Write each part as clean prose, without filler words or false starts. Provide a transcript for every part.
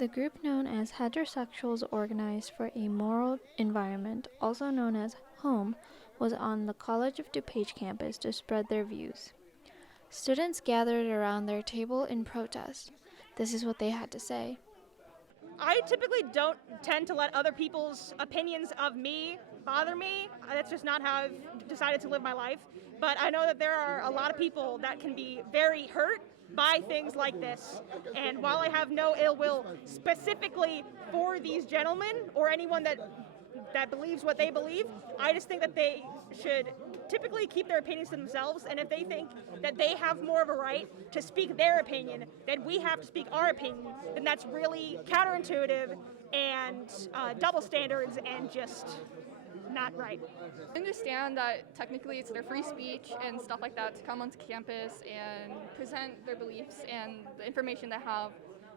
The group known as Heterosexuals Organized for a Moral Environment, also known as H.O.M.E, was on the College of DuPage campus to spread their views. Students gathered around their table in protest. This is what they had to say. I typically don't tend to let other people's opinions of me bother me. That's just not how I've decided to live my life. But I know that there are a lot of people that can be very hurt by things like this. And while I have no ill will specifically for these gentlemen or anyone that believes what they believe, I just think that they should typically keep their opinions to themselves, and if they think that they have more of a right to speak their opinion than we have to speak our opinion, then that's really counterintuitive and double standards and just not right. I understand that technically it's their free speech and stuff like that to come onto campus and present their beliefs and the information they have,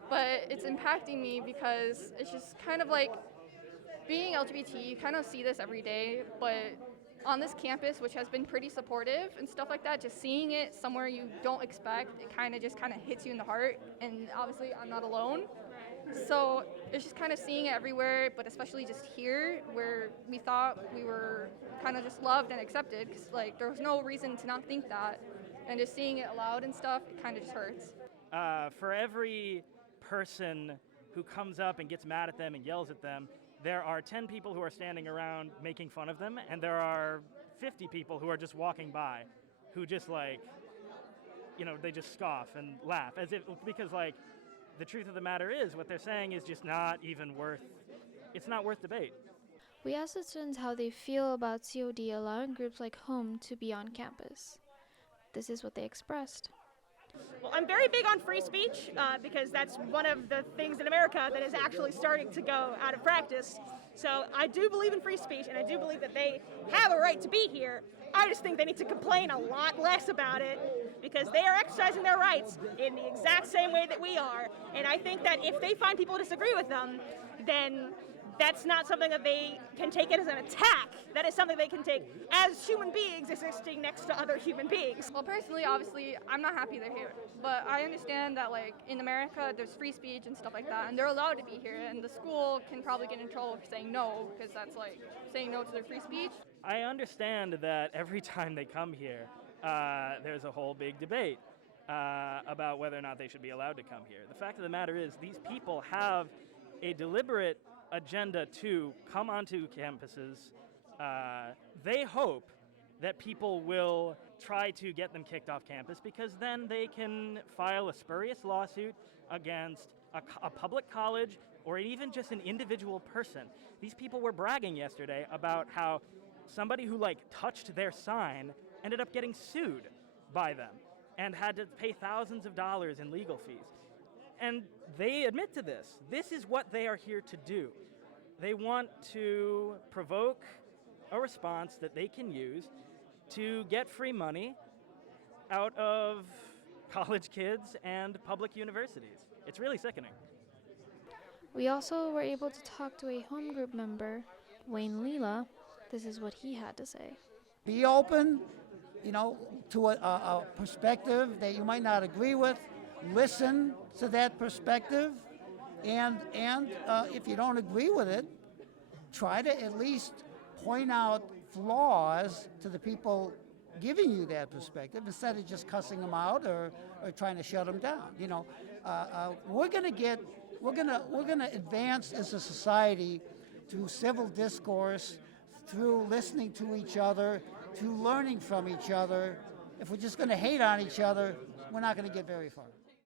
but it's impacting me because it's just kind of like being LGBT, you kind of see this every day, but on this campus, which has been pretty supportive and stuff like that, just seeing it somewhere you don't expect, it kind of hits you in the heart, and obviously I'm not alone. So it's just kind of seeing it everywhere, but especially just here, where we thought we were kind of just loved and accepted, because like there was no reason to not think that, and just seeing it aloud and stuff, it kind of just hurts. For every person who comes up and gets mad at them and yells at them, there are 10 people who are standing around making fun of them, and there are 50 people who are just walking by, who just they just scoff and laugh, because the truth of the matter is, what they're saying is just not worth debate. We asked the students how they feel about COD allowing groups like H.O.M.E to be on campus. This is what they expressed. Well, I'm very big on free speech because that's one of the things in America that is actually starting to go out of practice. So I do believe in free speech, and I do believe that they have a right to be here. I just think they need to complain a lot less about it because they are exercising their rights in the exact same way that we are. And I think that if they find people disagree with them, then that's not something that they can take it as an attack. That is something they can take as human beings existing next to other human beings. Well, personally, obviously, I'm not happy they're here. But I understand that, in America, there's free speech and stuff like that, and they're allowed to be here, and the school can probably get in trouble for saying no, because that's saying no to their free speech. I understand that every time they come here, there's a whole big debate about whether or not they should be allowed to come here. The fact of the matter is, these people have a deliberate agenda to come onto campuses. They hope that people will try to get them kicked off campus, because then they can file a spurious lawsuit against a public college or even just an individual person. These people were bragging yesterday about how somebody who touched their sign ended up getting sued by them and had to pay thousands of dollars in legal fees. And they admit to this. This is what they are here to do. They want to provoke a response that they can use to get free money out of college kids and public universities. It's really sickening. We also were able to talk to a H.O.M.E group member, Lela. This is what he had to say. Be open, to a perspective that you might not agree with. Listen to that perspective, and if you don't agree with it, try to at least point out flaws to the people giving you that perspective instead of just cussing them out or trying to shut them down. We're gonna advance as a society through civil discourse, through listening to each other, through learning from each other. If we're just going to hate on each other, we're not going to get very far.